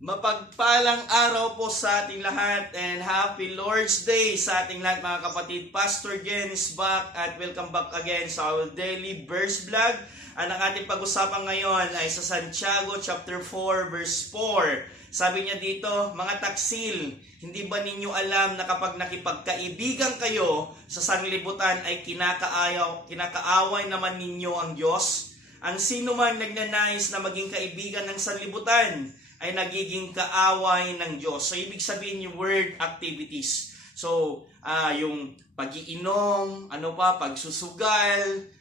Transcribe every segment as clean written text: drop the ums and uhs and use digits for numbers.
Mapagpalang araw po sa ating lahat and happy Lord's Day sa ating lahat mga kapatid. Pastor Jen is back at welcome back again sa our daily verse vlog. Ang ating pag-usapan ngayon ay sa Santiago chapter 4 verse 4. Sabi niya dito, mga taksil, hindi ba ninyo alam na kapag nakipagkaibigan kayo sa sanglibutan ay kinakaaway naman ninyo ang Diyos? Ang sino man nagnanais na maging kaibigan ng sanlibutan ay nagiging kaaway ng Diyos. So, ibig sabihin yung word activities. So, yung pag-iinom, pagsusugal,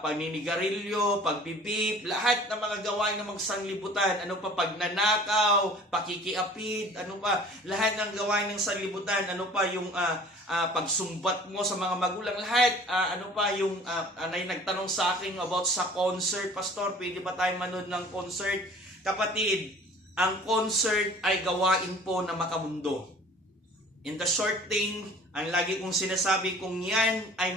paninigarilyo, pagbibip, lahat ng mga gawain ng mga sanlibutan, pagnanakaw, pakikiapid, lahat ng gawain ng sanlibutan, yung pagsumbat mo sa mga magulang, lahat, yung nagtanong sa akin about sa concert, Pastor, pwede ba tayo manood ng concert? Kapatid, ang concert ay gawain po na makamundo. In the short thing, ang lagi kong sinasabi kung yan ay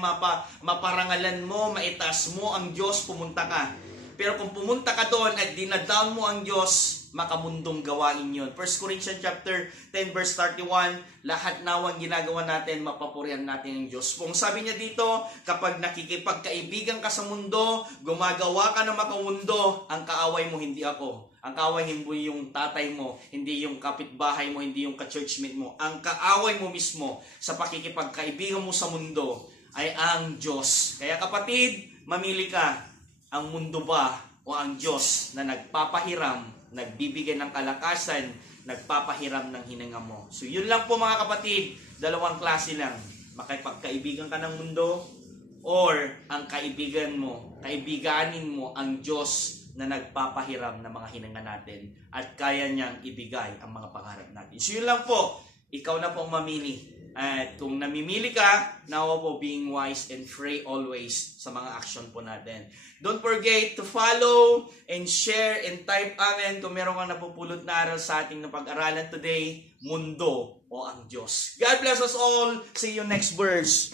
maparangalan mo, maitaas mo ang Diyos, pumunta ka. Pero kung pumunta ka doon at dinadown mo ang Diyos, makamundong gawain yun. 1 Corinthians chapter 10 verse 31, lahat nawang ginagawa natin, mapapurihan natin ang Diyos. Kung sabi niya dito, kapag nakikipagkaibigan ka sa mundo, gumagawa ka ng makamundo, ang kaaway mo hindi ako. Ang kaaway hindi yung tatay mo, hindi yung kapitbahay mo, hindi yung ka-churchmate mo. Ang kaaway mo mismo sa pakikipagkaibigan mo sa mundo ay ang Diyos. Kaya kapatid, mamili ka, ang mundo ba o ang Diyos na nagpapahiram, nagbibigay ng kalakasan, nagpapahiram ng hininga mo. So yun lang po mga kapatid, dalawang klase lang. Makipagkaibigan ka ng mundo or ang kaibiganin mo ang Diyos na nagpapahiram ng mga hininga natin at kaya niyang ibigay ang mga pangarap natin. So yun lang po, ikaw na po ang mamili. At kung namimili ka, nawa po being wise and pray always sa mga action po natin. Don't forget to follow and share and type amen kung meron kang napupulot na aral sa ating napag-aralan today, mundo o ang Diyos. God bless us all. See you next verse.